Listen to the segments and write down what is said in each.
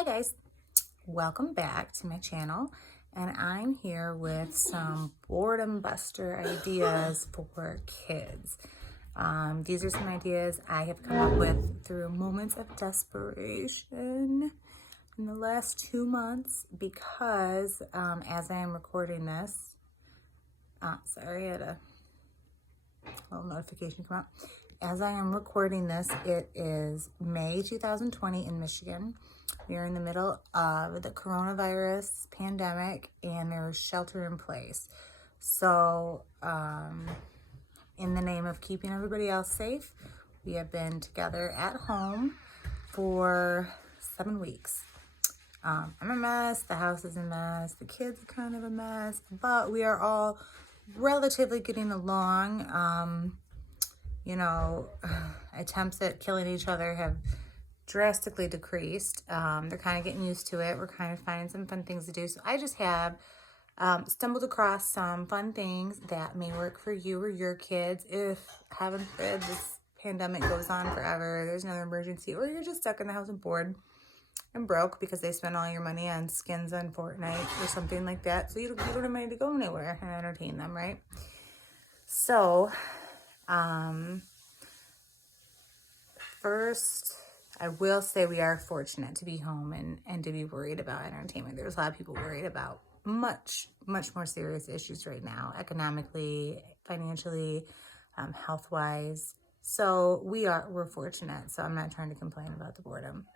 Hi guys, welcome back to my channel, and I'm here with some boredom buster ideas for kids. These are some ideas I have come up with through moments of desperation in the last 2 months because as I am recording this, sorry, I had a little notification come up. As I am recording this, it is May 2020 in Michigan. We are in the middle of the coronavirus pandemic and there's shelter in place. So, in the name of keeping everybody else safe, we have been together at home for 7 weeks. I'm a mess, the house is a mess, the kids are kind of a mess, but we are all relatively getting along. Attempts at killing each other have drastically decreased. They're kind of getting used to it. We're kind of finding some fun things to do. So I just have stumbled across some fun things that may work for you or your kids if, heaven forbid, this pandemic goes on forever, there's another emergency, or you're just stuck in the house and bored and broke because they spent all your money on skins on Fortnite or something like that. So you don't have money to go anywhere and entertain them, right? So, first, I will say we are fortunate to be home and to be worried about entertainment. There's a lot of people worried about much more serious issues right now, economically, financially, health-wise. So we're fortunate. So I'm not trying to complain about the boredom.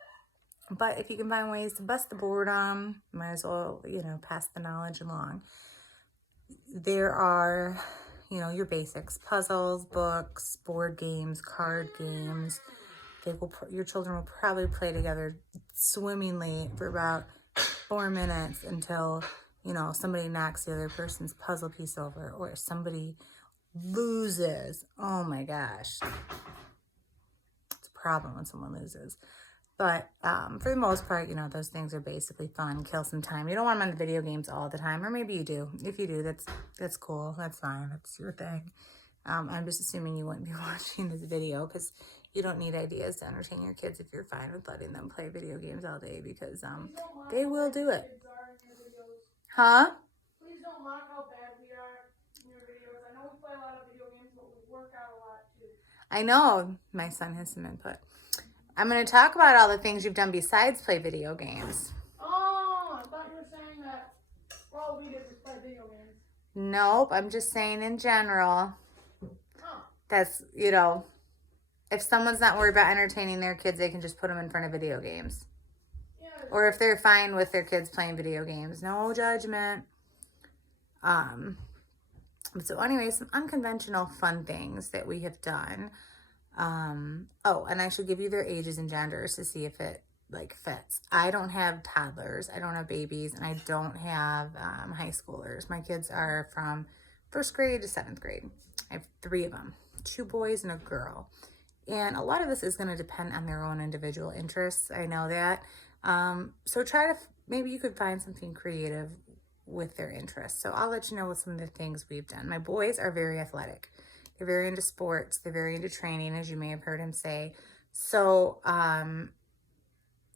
But if you can find ways to bust the boredom, might as well, pass the knowledge along. There are, your basics: puzzles, books, board games, card games. Your children will probably play together swimmingly for about 4 minutes until, somebody knocks the other person's puzzle piece over or somebody loses. Oh my gosh. It's a problem when someone loses. But for the most part, those things are basically fun, kill some time. You don't want them on the video games all the time, or maybe you do. If you do, that's cool. That's fine. That's your thing. I'm just assuming you wouldn't be watching this video because you don't need ideas to entertain your kids if you're fine with letting them play video games all day because they will do it. Huh? Please don't mock how bad we are in your videos. I know we play a lot of video games, but we work out a lot too. I know my son has some input. I'm going to talk about all the things you've done besides play video games. Oh, I thought you were saying that all we did was play video games. Nope, I'm just saying in general. Oh. That's, if someone's not worried about entertaining their kids, they can just put them in front of video games. Yeah, or if they're fine with their kids playing video games. No judgment. So anyway, some unconventional fun things that we have done. And I should give you their ages and genders to see if it fits. I don't have toddlers, I don't have babies, and I don't have high schoolers. My kids are from 1st grade to 7th grade. I have 3 of them, 2 boys and a girl. And a lot of this is going to depend on their own individual interests. I know that. So maybe you could find something creative with their interests. So I'll let you know what some of the things we've done. My boys are very athletic. They're very into sports. They're very into training, as you may have heard him say. So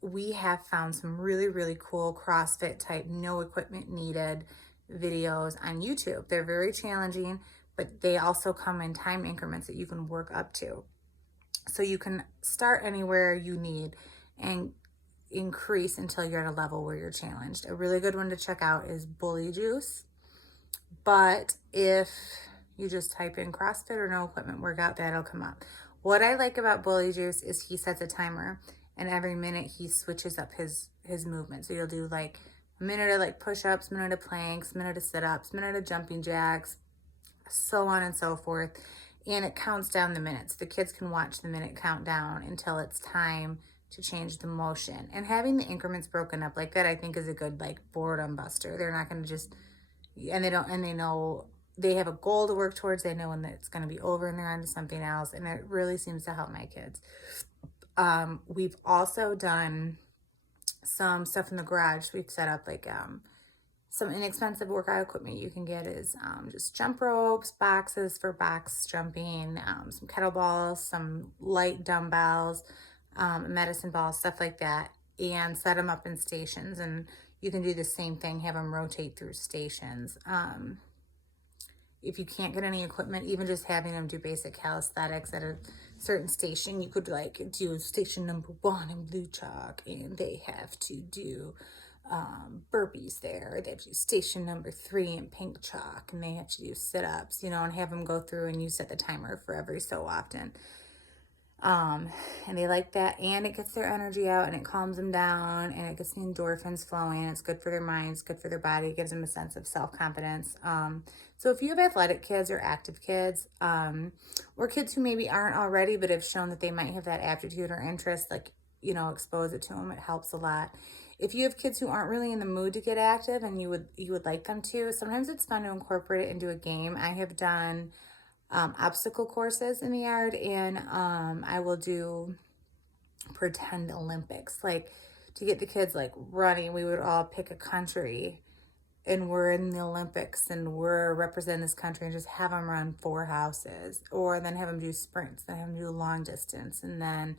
we have found some really cool CrossFit type, no equipment needed videos on YouTube. They're very challenging, but they also come in time increments that you can work up to. So you can start anywhere you need and increase until you're at a level where you're challenged. A really good one to check out is Bully Juice. But if you just type in CrossFit or no equipment workout, that'll come up. What I like about Bully Juice is he sets a timer, and every minute he switches up his movement. So you'll do a minute of push-ups, minute of planks, minute of sit-ups, minute of jumping jacks, so on and so forth. And it counts down the minutes. The kids can watch the minute countdown until it's time to change the motion. And having the increments broken up like that, I think, is a good boredom buster. They're not going to just, and they know they have a goal to work towards. They know when it's going to be over and they're on to something else. And it really seems to help my kids. We've also done some stuff in the garage. We've set up some inexpensive workout equipment you can get is just jump ropes, boxes for box jumping, some kettlebells, some light dumbbells, medicine balls, stuff like that. and set them up in stations. And you can do the same thing, have them rotate through stations. If you can't get any equipment, even just having them do basic calisthenics at a certain station, you could like do station number 1 in blue chalk, and they have to do burpees there. They have to do station number 3 in pink chalk, and they have to do sit-ups, you know, and have them go through, and you set the timer for every so often. And they like that, and it gets their energy out, and it calms them down, and it gets the endorphins flowing. It's good for their minds, good for their body. It gives them a sense of self-confidence. So if you have athletic kids or active kids, or kids who maybe aren't already, but have shown that they might have that aptitude or interest, like, you know, expose it to them. It helps a lot. If you have kids who aren't really in the mood to get active and you would like them to, sometimes it's fun to incorporate it into a game. I have done obstacle courses in the yard, and I will do pretend Olympics, like to get the kids like running. We would all pick a country, and we're in the Olympics, and we're representing this country, and just have them run 4 houses, or then have them do sprints, then have them do long distance, and then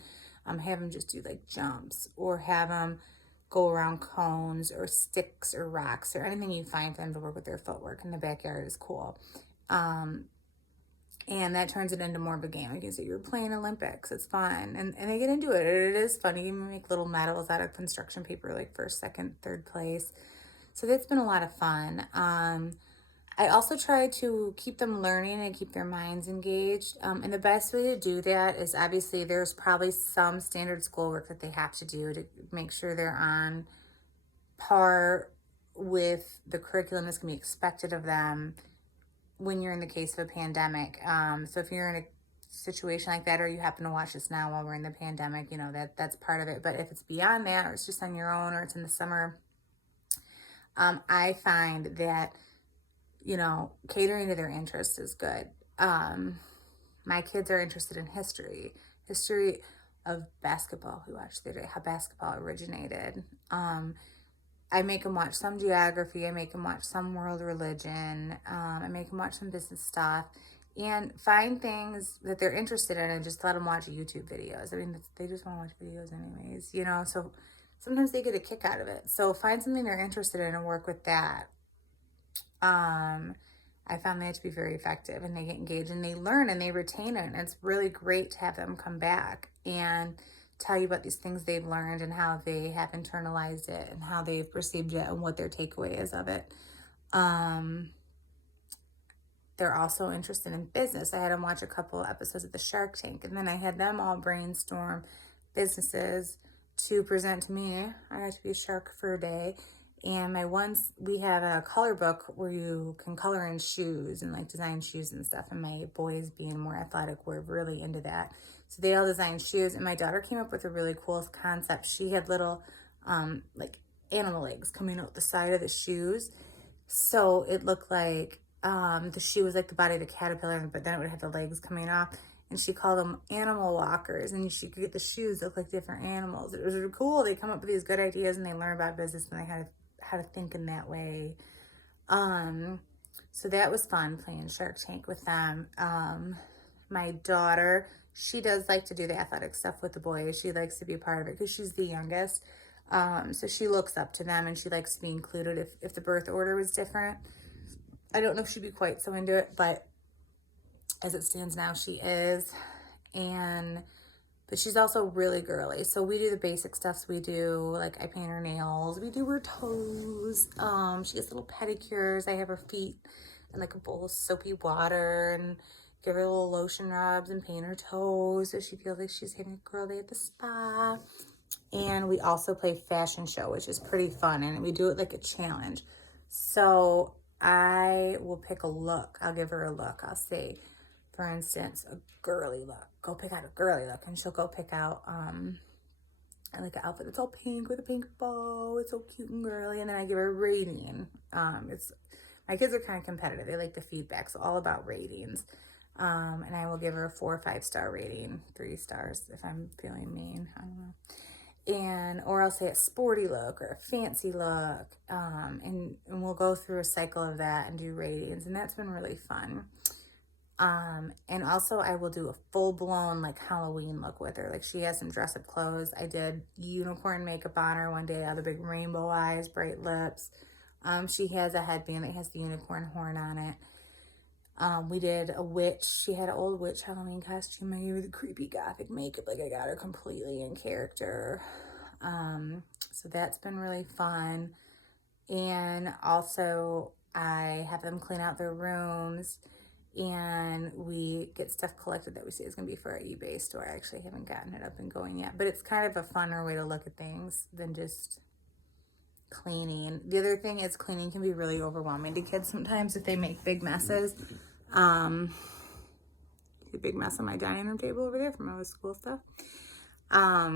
have them just do like jumps, or have them go around cones or sticks or rocks or anything you find for them to work with their footwork in the backyard is cool. And that turns it into more of a game. Like you say, you're playing Olympics. It's fun. And they get into it. It is fun. You can make little medals out of construction paper, like first, second, third place. So that's been a lot of fun. I also try to keep them learning and keep their minds engaged. And the best way to do that is, obviously there's probably some standard schoolwork that they have to do to make sure they're on par with the curriculum that's going to be expected of them when you're in the case of a pandemic. So if you're in a situation like that, or you happen to watch this now while we're in the pandemic, you know, that's part of it. But if it's beyond that, or it's just on your own, or it's in the summer, I find that, you know, catering to their interests is good. My kids are interested in history of basketball. We watched the other day how basketball originated. I make them watch some geography. I make them watch some world religion. I make them watch some business stuff, and find things that they're interested in, and just let them watch YouTube videos. I mean, they just want to watch videos anyways, you know, so sometimes they get a kick out of it. So find something they're interested in and work with that. I found that to be very effective, and they get engaged, and they learn, and they retain it. And it's really great to have them come back and tell you about these things they've learned, and how they have internalized it, and how they've perceived it, and what their takeaway is of it. They're also interested in business. I had them watch a couple episodes of the Shark Tank, and then I had them all brainstorm businesses to present to me. I got to be a shark for a day. And we have a color book where you can color in shoes and like design shoes and stuff. And my boys, being more athletic, were really into that. So they all designed shoes. And my daughter came up with a really cool concept. She had little like animal legs coming out the side of the shoes. So it looked like the shoe was like the body of the caterpillar, but then it would have the legs coming off. And she called them animal walkers, and she could get the shoes that look like different animals. It was really cool. They come up with these good ideas, and they learn about business, and they had how to think in that way. So that was fun, playing Shark Tank with them. My daughter, she does like to do the athletic stuff with the boys. She likes to be a part of it because she's the youngest. So she looks up to them, and she likes to be included. If the birth order was different, I don't know if she'd be quite so into it, but as it stands now, she is. But she's also really girly. So we do the basic stuffs we do. Like I paint her nails. We do her toes. She gets little pedicures. I have her feet in like a bowl of soapy water, and give her little lotion rubs and paint her toes so she feels like she's having a girl day at the spa. And we also play fashion show, which is pretty fun. And we do it like a challenge. So I will pick a look. I'll give her a look. I'll say, for instance, a girly look. Go pick out a girly look, and she'll go pick out like an outfit that's all pink with a pink bow. It's so cute and girly. And then I give her a rating. My kids are kind of competitive. They like the feedback, so all about ratings. And I will give her a 4 or 5 star rating, 3 stars if I'm feeling mean. I don't know. Or I'll say a sporty look or a fancy look. And we'll go through a cycle of that and do ratings, and that's been really fun. And also I will do a full-blown like Halloween look with her. Like she has some dress-up clothes. I did unicorn makeup on her one day, all the big rainbow eyes, bright lips. She has a headband that has the unicorn horn on it. We did a witch. She had an old witch Halloween costume. I gave her the creepy gothic makeup. Like I got her completely in character. So that's been really fun. And also I have them clean out their rooms, and we get stuff collected that we see is going to be for our eBay store. I actually haven't gotten it up and going yet, but it's kind of a funner way to look at things than just cleaning. The other thing is cleaning can be really overwhelming to kids sometimes if they make big messes. A big mess on my dining room table over there from all the school stuff. I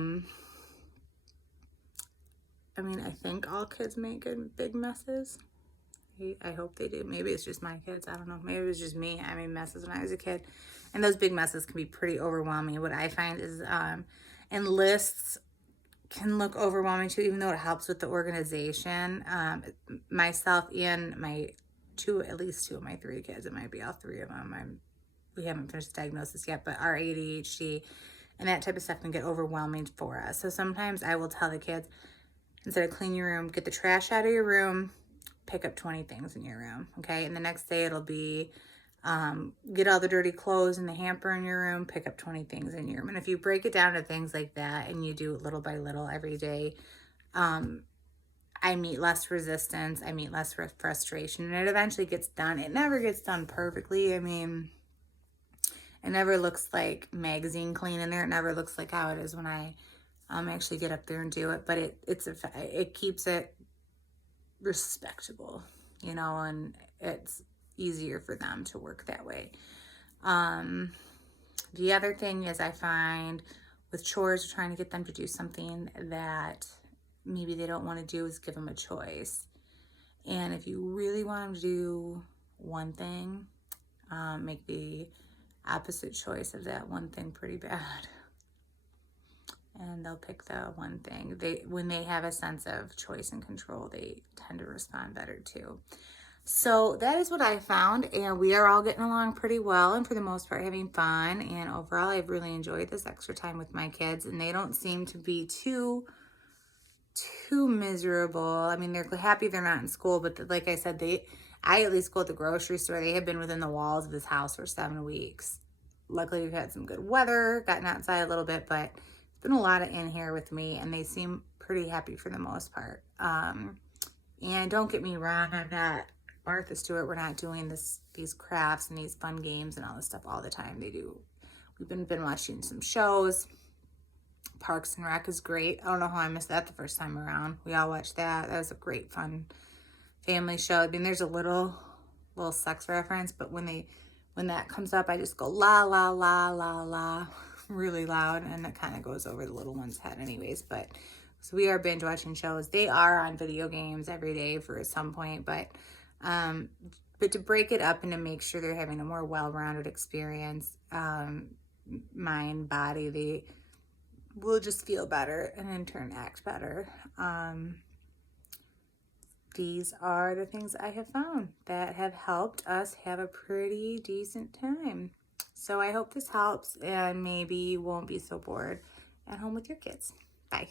mean, I think all kids make big messes. I hope they do. Maybe it's just my kids. I don't know. Maybe it was just me. I made messes when I was a kid. And those big messes can be pretty overwhelming. What I find is, and lists can look overwhelming too, even though it helps with the organization. Myself and at least two of my three kids, it might be all three of them. We haven't finished the diagnosis yet, but our ADHD and that type of stuff can get overwhelming for us. So sometimes I will tell the kids, instead of clean your room, get the trash out of your room, pick up 20 things in your room, okay? And the next day it'll be get all the dirty clothes in the hamper in your room, pick up 20 things in your room. And if you break it down to things like that and you do it little by little every day, I meet less resistance, I meet less frustration, and it eventually gets done. It never gets done perfectly. I mean, it never looks like magazine clean in there. It never looks like how it is when I actually get up there and do it, but it keeps it respectable, you know, and it's easier for them to work that way. The other thing is I find with chores, trying to get them to do something that maybe they don't want to do, is give them a choice. And if you really want them to do one thing, make the opposite choice of that one thing pretty bad. And they'll pick the one thing. When they have a sense of choice and control, they tend to respond better too. So that is what I found, and we are all getting along pretty well, and for the most part having fun. And overall, I've really enjoyed this extra time with my kids, and they don't seem to be too miserable. I mean, they're happy they're not in school, but like I said, I at least go at the grocery store. They have been within the walls of this house for 7 weeks. Luckily, we've had some good weather, gotten outside a little bit, but it's been a lot of in here with me, and they seem pretty happy for the most part. And don't get me wrong, I'm not Martha Stewart. We're not doing these crafts and these fun games and all this stuff all the time. They do. We've been watching some shows. Parks and Rec is great. I don't know how I missed that the first time around. We all watched that. That was a great, fun family show. I mean, there's a little sex reference, but when that comes up, I just go la la la la la really loud, and it kind of goes over the little one's head anyways. But so we are binge watching shows. They are on video games every day for some point, but to break it up and to make sure they're having a more well-rounded experience, mind, body, they will just feel better and in turn act better. These are the things I have found that have helped us have a pretty decent time. So I hope this helps, and maybe you won't be so bored at home with your kids. Bye.